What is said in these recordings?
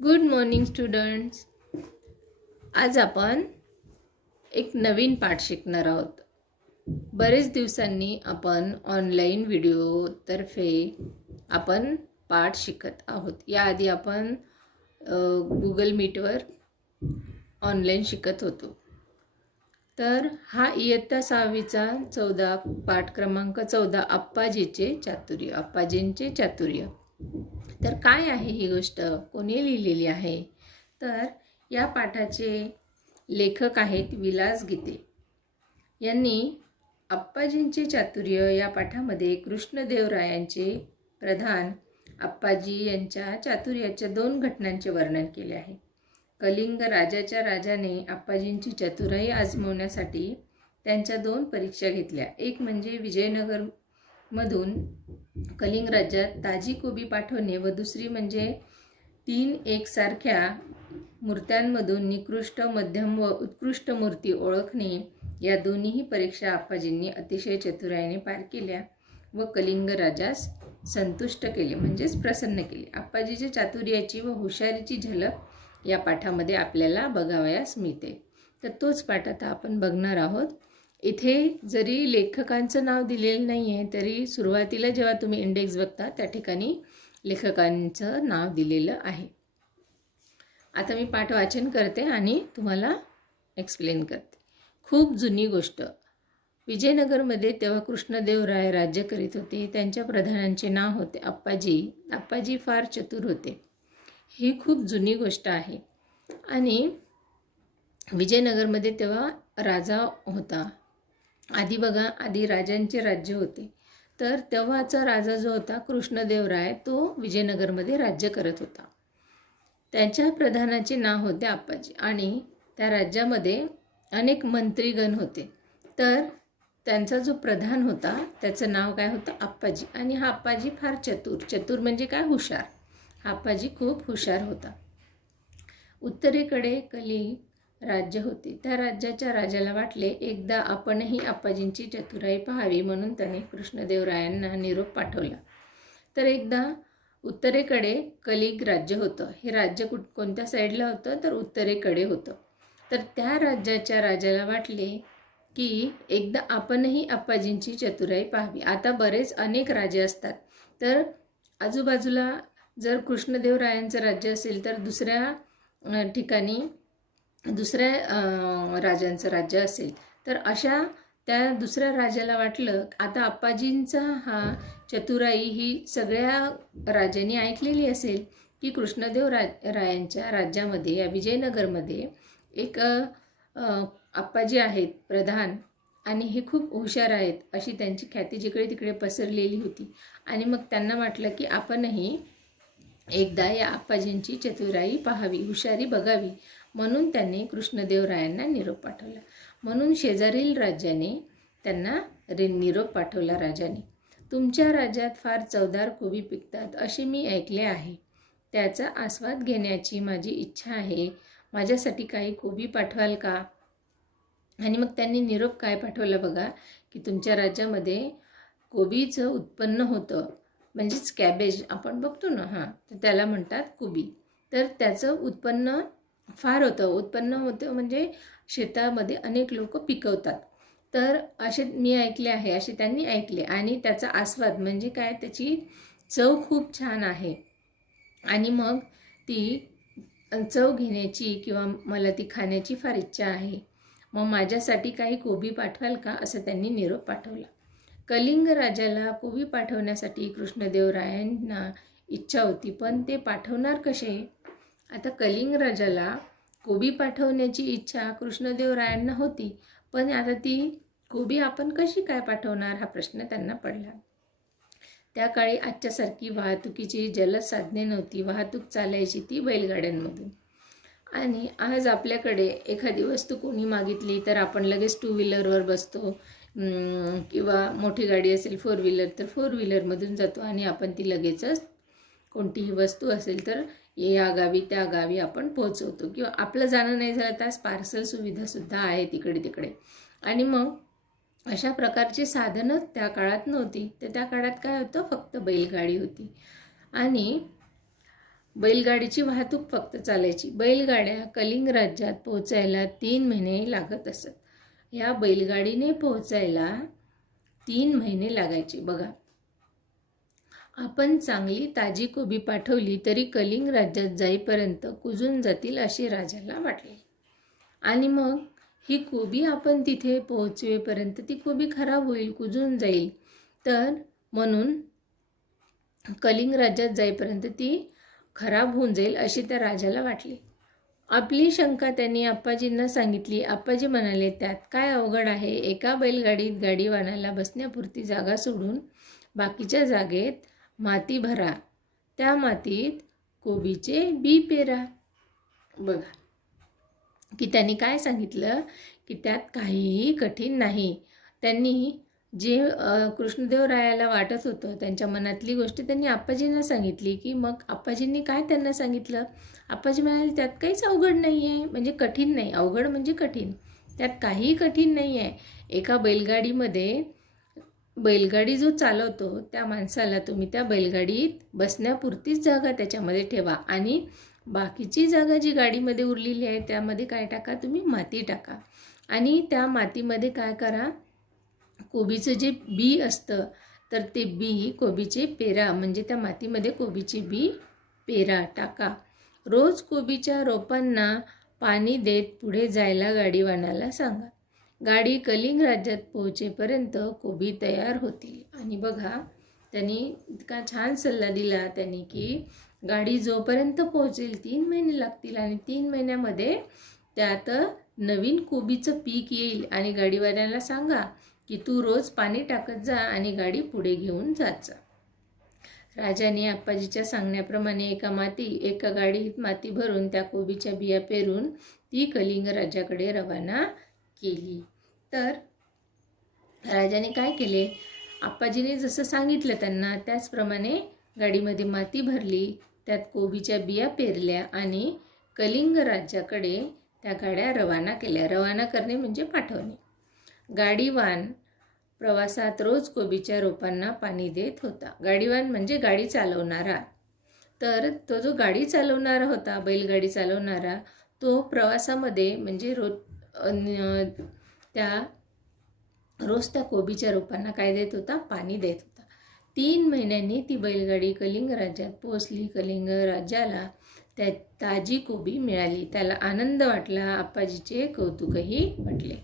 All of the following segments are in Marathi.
Good morning students. आज आपण एक नवीन पाठ शिकणार आहोत. बरेच दिवसांनी आपण ऑनलाईन व्हिडिओतर्फे आपण पाठ शिकत आहोत. याआधी आपण गुगल मीटवर ऑनलाईन शिकत होतो. तर हा इयत्ता 6वीचा पाठ क्रमांक 14 अप्पाजींचे चातुर्य. तर काय आहे ही गोष्ट, कोणी लिहिलेली आहे? तर या पाठाचे लेखक आहेत विलास गीते यांनी अप्पाजींचे चातुर्य या पाठामध्ये कृष्णदेवरायांचे प्रधान अप्पाजी यांच्या चातुर्याच्या 2 घटनांचे वर्णन केले आहे. कलिंग राजाच्या राजाने अप्पाजींची चतुराई आजमावण्यासाठी त्यांच्या 2 परीक्षा घेतल्या. एक म्हणजे विजयनगरमधून कलिंग राज्यात ताजी कोबी पाठवणे व दुसरी म्हणजे 3 एकसारख्या मूर्त्यांमधून निकृष्ट, मध्यम व उत्कृष्ट मूर्ती ओळखणे. या दोन्हीही परीक्षा अप्पाजींनी अतिशय चतुराईने पार केल्या व कलिंग राजास संतुष्ट केले, म्हणजेच प्रसन्न केले. अप्पाजीच्या चातुर्याची व हुशारीची झलक या पाठामध्ये आपल्याला बघावयास मिळते. तर तोच पाठ आता आपण बघणार आहोत. इथे जरी लेखकांचं नाव दिलेलं नाही आहे तरी सुरुवातीला जेव्हा तुम्ही इंडेक्स बघता त्या ठिकाणी लेखकांचं नाव दिलेलं आहे. आता मी पाठ वाचन करते आणि तुम्हाला एक्सप्लेन करते. खूप जुनी गोष्ट. विजयनगरमध्ये तेव्हा कृष्णदेवराय राज्य करीत होते. त्यांच्या प्रधानांचे नाव होते अप्पाजी. अप्पाजी फार चतुर होते. ही खूप जुनी गोष्ट आहे. आणि विजयनगरमध्ये तेव्हा राजा होता. आधी बघा, आधी राजांचे राज्य होते. तर तेव्हाचा राजा जो होता कृष्णदेवराय, तो विजयनगरमध्ये राज्य करत होता. त्यांच्या प्रधानाचे नाव होते अप्पाजी आणि त्या राज्यामध्ये अनेक मंत्रीगण होते. तर त्यांचा जो प्रधान होता त्याचं नाव काय होतं? अप्पाजी. आणि हा अप्पाजी फार चतुर म्हणजे काय? हुशार. हा अप्पाजी खूप हुशार होता. उत्तरेकडे कलिंग राज्य होते. त्या राज्याच्या राजाला वाटले एकदा आपणही अप्पाजींची चतुराई पाहावी, म्हणून त्याने कृष्णदेवरायांना निरोप पाठवला. तर एकदा उत्तरेकडे कलिंग राज्य होतं. हे राज्य कोणत्या साईडला होतं? तर उत्तरेकडे होतं. तर त्या राज्याच्या राजाला वाटले की एकदा आपणही अप्पाजींची चतुराई पाहावी. आता अनेक राजे असतात. तर आजूबाजूला जर कृष्णदेवरायांचं राज्य असेल तर दुसऱ्या ठिकाणी दुसऱ्या राजांचं राज्य असेल. तर अशा त्या दुसऱ्या राजाला वाटलं आता अप्पाजींचा हा चतुराई ही सगळ्या राजांनी ऐकलेली असेल की कृष्णदेवरायांच्या राज्यामध्ये या विजयनगरमध्ये एक अप्पाजी आहेत प्रधान आणि हे खूप हुशार आहेत, अशी त्यांची ख्याती जिकडे तिकडे पसरलेली होती. आणि मग त्यांना वाटलं की आपणही एकदा या अप्पाजींची चतुराई पाहावी, हुशारी बघावी, म्हणून त्यांनी कृष्णदेवरायांना निरोप पाठवला. म्हणून शेजारील राज्याने त्यांना निरोप पाठवला. राजाने, तुमच्या राज्यात फार चवदार कोबी पिकतात असे मी ऐकले आहे. त्याचा आस्वाद घेण्याची माझी इच्छा आहे. माझ्यासाठी काही कोबी पाठवाल का? आणि मग त्यांनी निरोप काय पाठवला बघा, की तुमच्या राज्यामध्ये कोबीचं उत्पन्न होतं, म्हणजेच कॅबेज आपण बघतो ना, तर त्याला म्हणतात कोबी. तर त्याचं उत्पन्न फार होतं म्हणजे शेतामध्ये अनेक लोक पिकवतात. तर असे मी ऐकले आहे, असे त्यांनी ऐकले. आणि त्याचा आस्वाद म्हणजे काय? त्याची चव खूप छान आहे. आणि मग ती चव घेण्याची किंवा मला ती खाण्याची फार इच्छा आहे. मग माझ्यासाठी काही कोबी पाठवाल का? असं त्यांनी निरोप पाठवला. कलिंग राजाला कोबी पाठवण्यासाठी कृष्णदेवरायांना इच्छा होती, पण ते पाठवणार कसे? आता कलिंग राजाला कोबी पाठवण्याची इच्छा कृष्णदेवरायांना होती, पण आता ती कोबी आपण कशी काय पाठवणार हा प्रश्न त्यांना पडला. त्या काळी आजच्यासारखी वाहतुकीची जलद साधने नव्हती. वाहतूक चालायची ती बैलगाड्यांमधून. आणि आज आपल्याकडे एखादी वस्तू कोणी मागितली तर आपण लगेच 2 व्हीलरवर बसतो, किंवा मोठी गाडी असेल 4 व्हीलर तर 4 व्हीलरमधून जातो आणि आपण ती लगेचच कोणतीही वस्तू असेल तर या गावी त्या गावी आपण पोहोचवतो. किंवा आपलं जाणं नाही झालं तर पार्सल सुविधासुद्धा आहे तिकडे तिकडे. आणि मग अशा प्रकारची साधनं त्या काळात नव्हती. तर त्या काळात काय होतं? फक्त बैलगाडी होती. आणि बैलगाडीची वाहतूक फक्त चालायची. बैलगाड्या कलिंग राज्यात पोहोचायला 3 महिने लागत असत. ह्या बैलगाडीने पोहोचायला 3 महिने लागायचे. बघा, आपण चांगली ताजी कोबी पाठवली तरी कलिंग राज्यात जाईपर्यंत कुजून जातील असे राजाला वाटले. आणि मग ही कोबी आपण तिथे पोहोचवेपर्यंत ती कोबी खराब होईल, कुजून जाईल. तर म्हणून कलिंग राज्यात जाईपर्यंत ती खराब होऊन जाईल अशी त्या राजाला वाटली. आपली शंका त्यांनी आप्पाजींना सांगितली. आप्पाजी म्हणाले, त्यात काय अवघड आहे? एका बैलगाडीत गाडीवानाला बसण्यापुरती जागा सोडून बाकीच्या जागेत माती भरा, त्या मातीत कोबीचे बी पेरा. बघा की त्यांनी काय सांगितलं की त्यात काहीही कठीण नाही. त्यांनी जे कृष्णदेवरायाला वाटत होतं, त्यांच्या मनातली गोष्ट त्यांनी आप्पाजींना सांगितली. की मग आप्पाजींनी काय त्यांना सांगितलं? आप्पाजी म्हणाले, त्यात काहीच अवघड नाही आहे, म्हणजे कठीण नाही. अवघड म्हणजे कठीण, त्यात काहीही कठीण नाही आहे. एका बैलगाडीमध्ये बैलगाडी जो चालवतो त्या माणसाला तुम्ही त्या बैलगाडीत बसण्यापुरतीच जागा त्याच्यामध्ये ठेवा आणि बाकीची जागा जी गाडीमध्ये उरलेली आहे त्यामध्ये काय टाका, तुम्ही माती टाका. आणि त्या मातीमध्ये काय करा, कोबीचं जे बी असतं तर ते बी कोबीचे पेरा, म्हणजे त्या मातीमध्ये कोबीचे बी पेरा टाका. रोज कोबीच्या रोपांना पाणी देत पुढे जायला गाडीवानाला सांगा. गाडी कलिंग राज्यात पोहोचेपर्यंत कोबी तयार होतील. आणि बघा त्यांनी इतका छान सल्ला दिला त्यांनी की गाडी जोपर्यंत पोहोचेल 3 महिने लागतील आणि 3 महिन्यामध्ये त्यात नवीन कोबीचं पीक येईल. आणि गाडीवाल्याला सांगा की तू रोज पाणी टाकत जा आणि गाडी पुढे घेऊन जात जा. राजाने आप्पाजीच्या सांगण्याप्रमाणे एका गाडीत माती भरून त्या कोबीच्या बिया पेरून ती कलिंग राज्याकडे रवाना केली. तर राजाने काय केले, आप्पाजीने जसं सांगितलं त्यांना त्याचप्रमाणे गाडीमध्ये माती भरली, त्यात कोबीच्या बिया पेरल्या आणि कलिंग राज्याकडे त्या गाड्या रवाना केल्या. रवाना करणे म्हणजे पाठवणे. गाडीवान प्रवासात रोज कोबीच्या रोपांना पाणी देत होता. गाडीवान म्हणजे गाडी चालवणारा. तर तो जो गाडी चालवणारा होता, बैलगाडी चालवणारा, तो प्रवासामध्ये म्हणजे रोज त्या कोबीच्या रोपांना काय देत होता, पाणी देत होता. 3 महिन्यांनी ती बैलगाडी कलिंग राज्यात पोहोचली. कलिंग राज्याला त्या ताजी कोबी मिळाली. त्याला आनंद वाटला, आप्पाजीचे कौतुकही वाटले.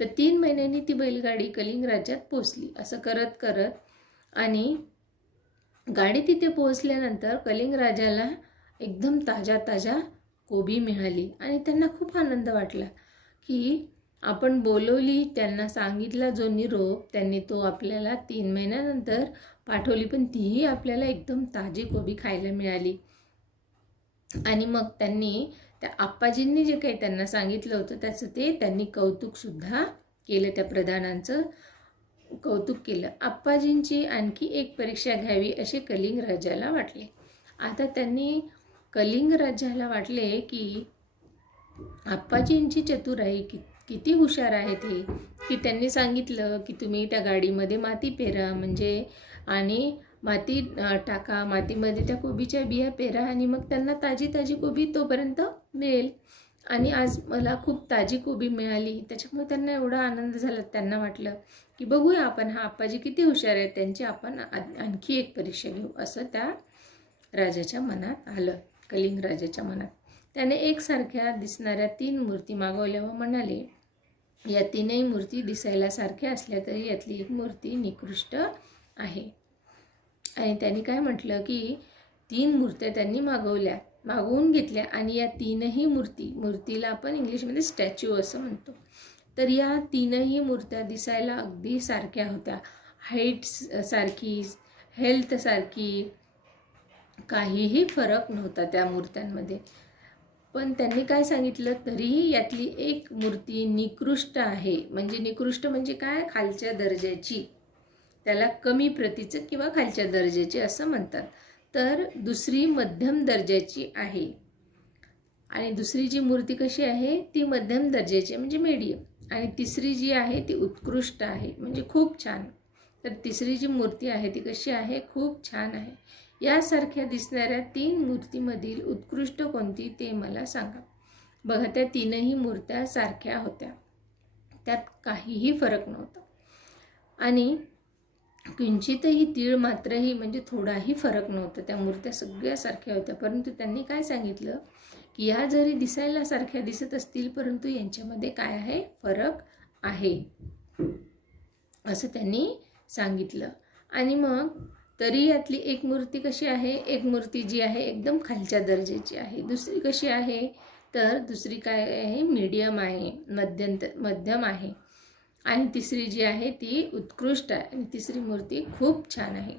तर 3 महिन्यांनी ती बैलगाडी कलिंग राज्यात पोहोचली. असं करत करत आणि गाडी तिथे पोहोचल्यानंतर कलिंग राजाला एकदम ताजा कोबी मिळाली आणि त्यांना खूप आनंद वाटला की आपण बोलवली, त्यांना सांगितला जो निरोप, त्यांनी तो आपल्याला 3 महिन्यानंतर पाठवली, पण तीही आपल्याला एकदम ताजी कोबी खायला मिळाली. आणि मग त्यांनी त्या आप्पाजींनी जे काही त्यांना सांगितलं होतं त्याचं त्यांनी कौतुकसुद्धा केलं. त्या प्रधानांचं कौतुक केलं. आप्पाजींची आणखी एक परीक्षा घ्यावी असे कलिंग राजाला वाटले. आता त्यांनी कलिंग राजाला वाटले की आप्पाजींची चतुराई किती हुशार आहे ते, की त्यांनी सांगितलं की तुम्ही त्या गाडीमध्ये माती पेरा म्हणजे आणि माती टाका, मातीमध्ये त्या कोबीच्या बिया पेरा आणि मग त्यांना ताजी कोबी तोपर्यंत मिळेल. आणि आज मला खूप ताजी कोबी मिळाली, त्याच्यामुळे त्यांना एवढा आनंद झाला. त्यांना वाटलं की बघूया आपण हा आप्पाजी किती हुशार आहेत, त्यांची आपण आणखी एक परीक्षा घेऊ, असं त्या राजाच्या मनात आलं, कलिंग राजाच्या मनात. त्याने एकसारख्या दिसणाऱ्या 3 मूर्ती मागवल्या व म्हणाले, या 3ही मूर्ती दिसायला सारख्या असल्या तरी यातली एक मूर्ती निकृष्ट आहे. आणि त्यांनी काय म्हटलं की 3 मूर्त्या त्यांनी मागवून घेतल्या आणि या 3ही मूर्तीला आपण इंग्लिशमध्ये स्टॅच्यू असं म्हणतो. तर या 3ही मूर्त्या दिसायला अगदी सारख्या होत्या. हाईट सारखी, हेल्थ सारखी, काहीही फरक नव्हता त्या मूर्त्यांमध्ये. पण त्यांनी काय सांगितलं, तरीही यातली एक मूर्ती निकृष्ट आहे. म्हणजे निकृष्ट म्हणजे काय, खालच्या दर्जाची, त्याला कमी प्रतीचं किंवा खालच्या दर्जाची असं म्हणतात. तर दुसरी मध्यम दर्जाची आहे आणि दुसरी जी मूर्ती कशी आहे ती मध्यम दर्जाची म्हणजे मीडियम, आणि तिसरी जी आहे ती उत्कृष्ट आहे म्हणजे खूप छान. तर तिसरी जी मूर्ती आहे ती कशी आहे, खूप छान आहे. यासारख्या दिसणाऱ्या 3 मूर्तीमधील उत्कृष्ट कोणती ते मला सांगा. बघा, त्या 3ही मूर्त्या सारख्या होत्या, त्यात काहीही फरक नव्हता आणि किंचितही तीळ मात्रही म्हणजे थोडाही फरक नव्हता. त्या मूर्त्या सगळ्या सारख्या होत्या. परंतु त्यांनी काय सांगितलं की या जरी दिसायला सारख्या दिसत असतील परंतु यांच्यामध्ये काय आहे, फरक आहे, असं त्यांनी सांगितलं. आणि मग तरी यातली एक मूर्ती कशी आहे, एक मूर्ती जी आहे एकदम खालच्या दर्जाची आहे, दुसरी कशी आहे तर दुसरी काय आहे, मीडियम आहे, मध्यम आहे, आणि तिसरी जी आहे ती उत्कृष्ट आहे, आणि तिसरी मूर्ती खूप छान आहे.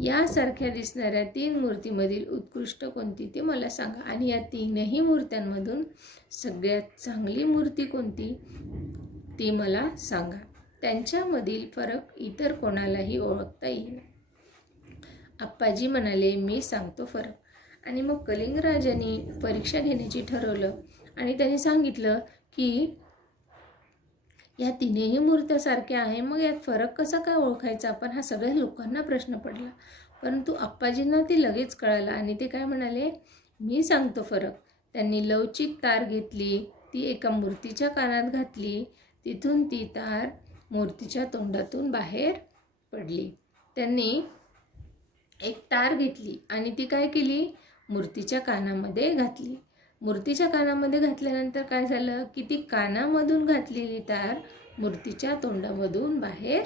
यासारख्या दिसणाऱ्या 3 मूर्तीमधील उत्कृष्ट कोणती ते मला सांगा. आणि या 3ही मूर्त्यांमधून सगळ्यात चांगली मूर्ती कोणती ती मला सांगा. त्यांच्यामधील फरक इतर कोणालाही ओळखता येईल. आप्पाजी म्हणाले, मी सांगतो फरक. आणि मग कलिंग राजाने परीक्षा घेण्याची ठरवलं आणि त्यांनी सांगितलं की या 3ही मूर्त्या सारख्या आहे, मग यात फरक कसा काय ओळखायचा आपण, हा सगळ्या लोकांना प्रश्न पडला. परंतु आप्पाजींना ते लगेच कळालं आणि ते काय म्हणाले, मी सांगतो फरक. त्यांनी लवचिक तार घेतली, ती एका मूर्तीच्या कानात घातली, तिथून ती तार मूर्तीच्या तोंडातून बाहेर पडली. त्यांनी एक तार घेतली आणि ती काय केली, मूर्तीच्या कानामध्ये घातली. मूर्तीच्या कानामध्ये घातल्यानंतर काय झालं की ती कानामधून घातलेली तार मूर्तीच्या तोंडामधून बाहेर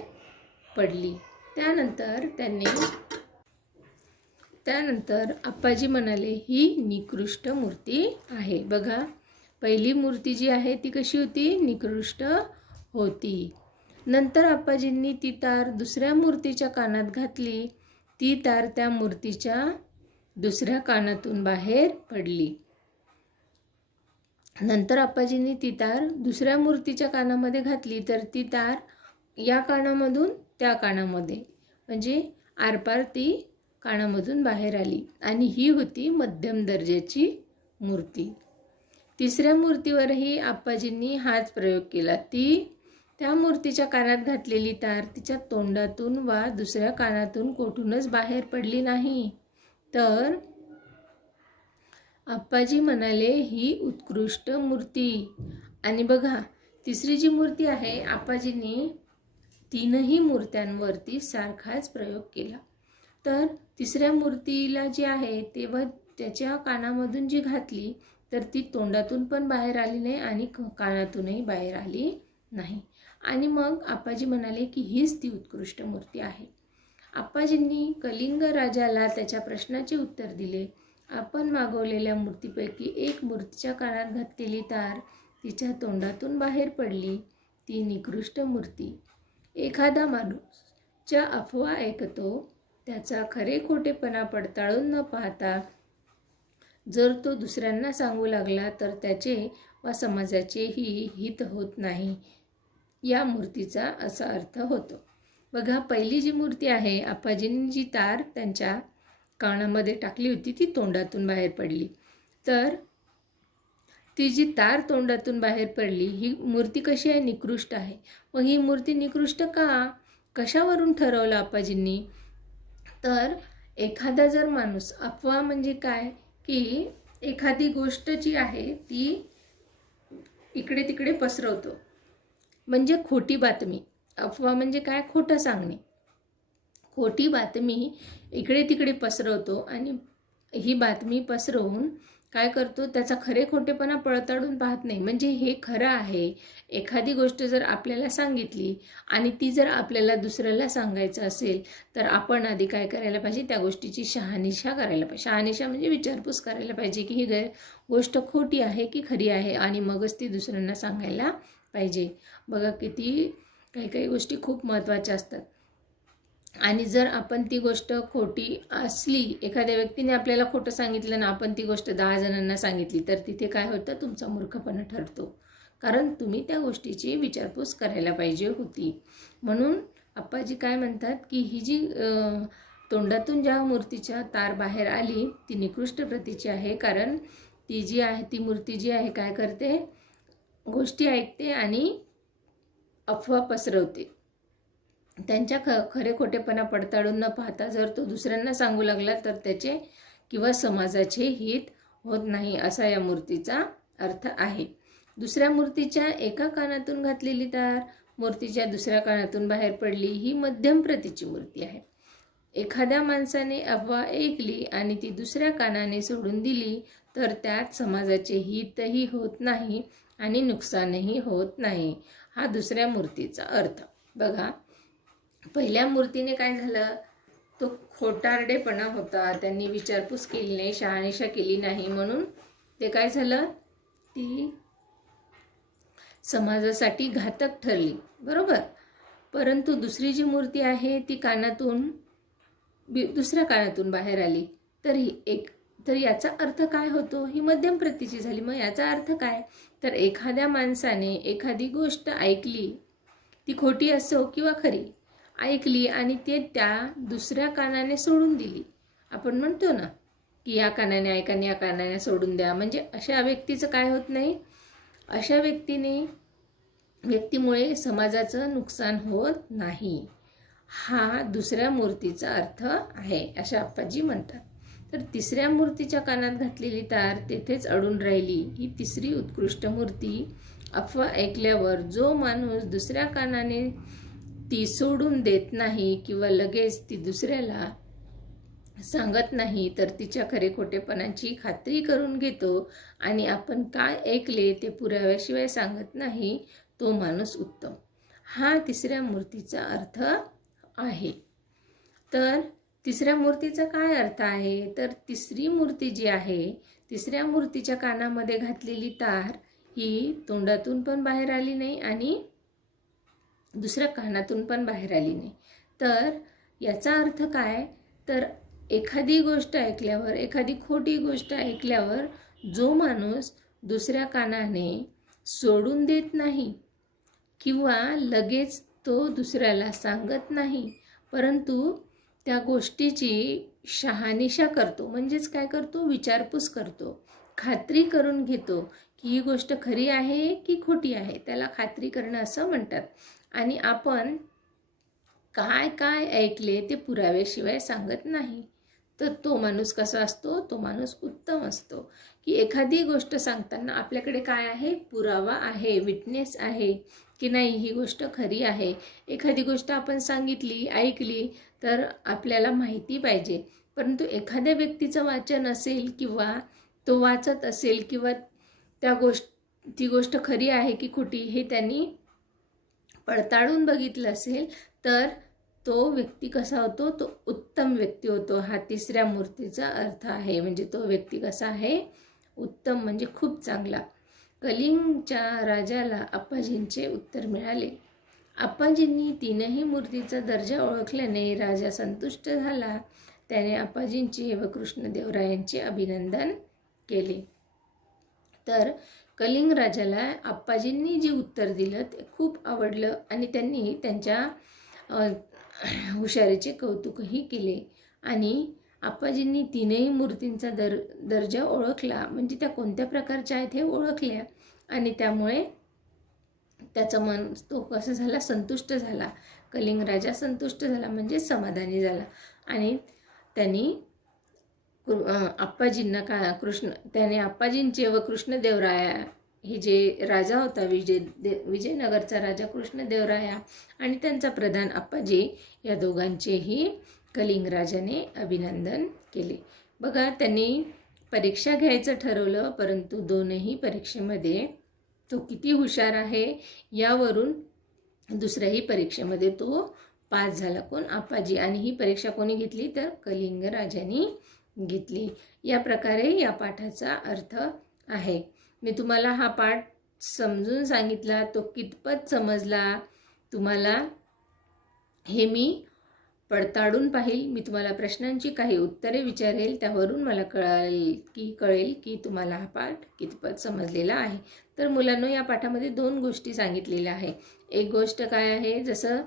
पडली. त्यानंतर आप्पाजी म्हणाले, ही निकृष्ट मूर्ती आहे. बघा, पहिली मूर्ती जी आहे ती कशी होती, निकृष्ट होती. नंतर आप्पाजींनी ती तार दुसऱ्या मूर्तीच्या कानात घातली, ती तार त्या मूर्तीच्या दुसऱ्या कानातून बाहेर पडली. नंतर आप्पाजींनी ती तार दुसऱ्या मूर्तीच्या कानामध्ये घातली, तर ती तार या कानामधून त्या कानामध्ये म्हणजे आरपार ती कानामधून बाहेर आली, आणि ही होती मध्यम दर्जाची मूर्ती. तिसऱ्या मूर्तीवरही आप्पाजींनी हाच प्रयोग केला. त्या मूर्तीच्या कानात घातलेली तार तिच्या तोंडातून वा दुसऱ्या कानातून कोठूनच बाहेर पडली नाही. तर आप्पाजी म्हणाले, ही उत्कृष्ट मूर्ती. आणि बघा, तिसरी जी मूर्ती आहे, आप्पाजींनी 3ही मूर्त्यांवरती सारखाच प्रयोग केला. तर तिसऱ्या मूर्तीला जी आहे तेव्हा त्याच्या कानामधून जी घातली तर ती तोंडातून पण बाहेर आली नाही आणि कानातूनही बाहेर आली नाही. आणि मग आप्पाजी म्हणाले की हीच ती उत्कृष्ट मूर्ती आहे. आप्पाजींनी कलिंग राजाला त्याच्या प्रश्नाचे उत्तर दिले. आपण मागवलेल्या मूर्तीपैकी एक मूर्तीच्या कानात घातलेली तार तिच्या तोंडातून बाहेर पडली, ती निकृष्ट मूर्ती. एखादा माणूस ज्या अफवा ऐकतो त्याचा खरे खोटेपणा पडताळून न पाहता जर तो दुसऱ्यांना सांगू लागला तर त्याचे व समाजाचेही हित होत नाही, या मूर्तीचा असा अर्थ होतो. बघा, पहिली जी मूर्ती आहे, आप्पाजींनी जी तार त्यांच्या कानामध्ये टाकली होती ती तोंडातून बाहेर पडली. तर ती जी तार तोंडातून बाहेर पडली ही मूर्ती कशी आहे, निकृष्ट आहे. मग ही मूर्ती निकृष्ट कशावरून ठरवलं आप्पाजींनी, तर एखादा जर माणूस, अफवा म्हणजे काय की एखादी गोष्ट जी आहे ती इकडे तिकडे पसरवतो, म्हणजे खोटी बातमी. अफवा म्हणजे काय, खोटं सांगणे. खोटी बातमी इकडे तिकडे पसरवतो आणि ही बातमी पसरवून काय करतो, त्याचा खरे खोटेपणा पडताळून पाहत नाही. म्हणजे हे खरं आहे. एखादी गोष्ट जर आपल्याला सांगितली आणि ती जर आपल्याला दुसऱ्याला सांगायचं असेल तर आपण आधी काय करायला पाहिजे, त्या गोष्टीची शहानिशा करायला पाहिजे. शहानिशा म्हणजे विचारपूस करायला पाहिजे की ही गोष्ट खोटी आहे की खरी आहे, आणि मगच ती दुसऱ्यांना सांगायला पाहिजे. बघा, किती काही गोष्टी खूप महत्त्वाच्या असतात. आणि जर आपण ती गोष्ट खोटी असली, एखाद्या व्यक्तीने आपल्याला खोटं सांगितलं ना, आपण ती गोष्ट 10 जणांना सांगितली तर तिथे काय होतं, तुमचा मूर्खपणा ठरतो. कारण तुम्ही त्या गोष्टीची विचारपूस करायला पाहिजे होती. म्हणून आप्पाजी काय म्हणतात की ही जी तोंडातून ज्या मूर्तीच्या तार बाहेर आली ती निकृष्ट प्रतीची आहे. कारण ती जी आहे, ती मूर्ती जी आहे काय करते, गोष्टी ऐकते आणि अफवा पसरवते. त्यांच्या खरे खोटेपणा पडताळून न पाहता जर तो दुसऱ्यांना सांगू लागला तर त्याचे किंवा समाजाचे हित होत नाही, असा या मूर्तीचा अर्थ आहे. दुसऱ्या मूर्तीच्या एका कानातून घातलेली तार मूर्तीच्या दुसऱ्या कानातून बाहेर पडली ही मध्यम प्रतीची मूर्ती आहे. एखाद्या माणसाने अफवा ऐकली आणि ती दुसऱ्या कानाने सोडून दिली तर त्यात समाजाचे हितही होत नाही आणि नुकसानही होत नाही, हा दुसऱ्या मूर्तीचा अर्थ. बघा, पहिल्या मूर्तीने काय झालं, तो खोटारडेपणा होता, त्यांनी विचारपूस केली नाही, शहानिशा केली नाही, म्हणून ते काय झालं, ती समाजासाठी घातक ठरली, बरोबर. परंतु दुसरी जी मूर्ती आहे ती दुसऱ्या कानातून बाहेर आली तर याचा अर्थ काय होतो, ही मध्यम प्रतीची झाली. मग याचा अर्थ काय, तर एखाद्या माणसाने एखादी गोष्ट ऐकली, ती खोटी असो किंवा खरी, ऐकली आणि ते त्या दुसऱ्या कानाने सोडून दिली. आपण म्हणतो ना की या कानाने ऐका आणि या कानाने सोडून द्या, म्हणजे अशा व्यक्तीचं काय होत नाही, अशा व्यक्तीमुळे समाजाचं नुकसान होत नाही, हा दुसऱ्या मूर्तीचा अर्थ आहे, असे आप्पाजी म्हणतात. तर तिसऱ्या मूर्तीच्या कानात घातलेली तार तेथेच अडून राहिली ही तिसरी उत्कृष्ट मूर्ती. अफवा ऐकल्यावर जो माणूस दुसऱ्या कानाने ती सोडून देत नाही किंवा लगेच ती दुसऱ्याला सांगत नाही तर तिच्या खरे खोटेपणाची खात्री करून घेतो आणि आपण काय ऐकले ते पुराव्याशिवाय सांगत नाही, तो माणूस उत्तम, हा तिसऱ्या मूर्तीचा अर्थ आहे. तर तिसऱ्या मूर्तीचा काय अर्थ आहे, तर तिसरी मूर्ती जी आहे, तिसऱ्या मूर्तीच्या कानामध्ये घातलेली तार ही तोंडातून पण बाहेर आली नाही आणि दुसऱ्या कानातून पण बाहेर आली नाही. तर याचा अर्थ काय, तर एखादी गोष्ट ऐकल्यावर, एखादी खोटी गोष्ट ऐकल्यावर जो माणूस दुसऱ्या कानाने सोडून देत नाही किंवा लगेच तो दुसऱ्याला सांगत नाही, परंतु त्या गोष्टीची शहानिशा करतो, म्हणजेच काय करतो, विचारपूस करतो, खात्री करून घेतो की ही गोष्ट खरी आहे की खोटी आहे, त्याला खात्री करणं असं म्हणतात. आणि आपण काय काय ऐकले ते पुराव्याशिवाय सांगत नाही, तर तो माणूस कसा असतो, तो माणूस उत्तम असतो. की एखादी गोष्ट सांगताना आपल्याकडे काय आहे, पुरावा आहे, विटनेस आहे की नाही ही गोष्ट खरी आहे. एखादी गोष्ट आपण सांगितली, ऐकली तर आपल्याला माहिती पाहिजे, परंतु एखाद्या व्यक्तीचं वाचन असेल किंवा तो वाचत असेल किंवा ती गोष्ट खरी आहे की खोटी हे त्यांनी पडताळून बघितलं असेल तर तो व्यक्ती कसा होतो, तो उत्तम व्यक्ती होतो, हा तिसऱ्या मूर्तीचा अर्थ आहे. म्हणजे तो व्यक्ती कसा आहे, उत्तम म्हणजे खूप चांगला. कलिंगच्या राजाला आप्पाजींचे उत्तर मिळाले. आप्पाजींनी तीनही मूर्तीचा दर्जा ओळखल्याने राजा संतुष्ट झाला. त्याने आप्पाजींचे व कृष्णदेवरायांचे अभिनंदन केले. तर कलिंग राजाला आप्पाजींनी जे उत्तर दिलं ते खूप आवडलं आणि त्यांनी त्यांच्या हुशारीचे कौतुकही केले. आणि आप्पाजींनी तीनही मूर्तींचा दर्जा ओळखला, म्हणजे त्या कोणत्या प्रकारच्या आहेत हे ओळखल्या आणि त्यामुळे त्याचं मन तो कसं झाला, संतुष्ट झाला. कलिंग राजा संतुष्ट झाला म्हणजे समाधानी झाला आणि त्यांनी आप्पाजींना त्याने आप्पाजींचे व कृष्णदेवराया हे जे राजा होता, विजयनगरचा राजा कृष्णदेवराया आणि त्यांचा प्रधान आप्पाजी, या दोघांचेही कलिंग राजाने अभिनंदन केले. बघा, त्यांनी परीक्षा घ्यायचं ठरवलं, परंतु दोनही परीक्षेमध्ये तो किती हुशार आहे यावरून दुसऱ्याही परीक्षेमध्ये तो पास झाला. कोण, आप्पाजी. आणि ही परीक्षा कोणी घेतली, तर कलिंग राजाने घेतली. या प्रकारे या पाठाचा अर्थ आहे. मी तुम्हाला हा पाठ समजून सांगितला, तो कितपत समजला तुम्हाला हे मी पडताळून पाहिल. मी तुम्हाला प्रश्नांची काही उत्तरे विचारेल, त्यावरून मला कळेल की तुम्हाला हा पाठ कितपत समजलेला आहे. तर मुलांनो, या पाठामध्ये 2 गोष्टी सांगितलेल्या आहे. एक गोष्ट काय आहे, जसं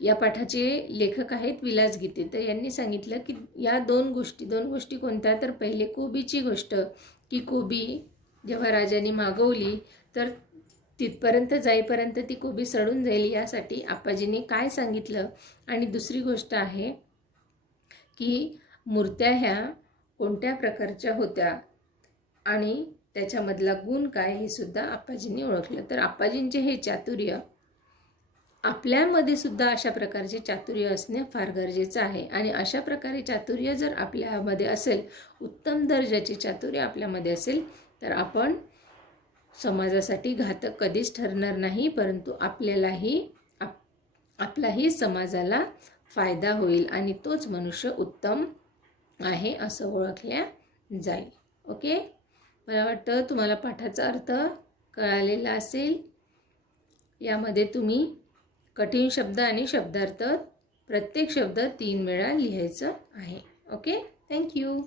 या पाठाचे लेखक आहेत विलास गीते, तर यांनी सांगितलं की या 2 गोष्टी कोणत्या, तर पहिले कोबीची गोष्ट, की कोबी जेव्हा राजाने मागवली तर तिथपर्यंत जाईपर्यंत ती कोबी सडून जाईल यासाठी आप्पाजींनी काय सांगितलं. आणि दुसरी गोष्ट आहे की मूर्त्या ह्या कोणत्या प्रकारच्या होत्या आणि त्याच्यामधला गुण काय हे सुद्धा आप्पाजींनी ओळखलं. तर आप्पाजींचे हे चातुर्य आपल्यामध्ये सुद्धा अशा प्रकारचे चातुर्य असणे फार गरजेचं आहे. आणि अशा प्रकारे चातुर्य जर आपल्यामध्ये असेल, उत्तम दर्जाचे चातुर्य आपल्यामध्ये असेल, तर आपण समाजासाठी घातक कधीच ठरणार नाही, परंतु आपलाही समाजाला फायदा होईल आणि तोच मनुष्य उत्तम आहे असं ओळखल्या जाईल. ओके, मला वाटतं तुम्हाला पाठाचा अर्थ कळालेला असेल. यामध्ये तुम्ही कठीण शब्द आणि शब्दार्थ प्रत्येक शब्द 3 वेळा लिहायचं आहे. Okay, thank you.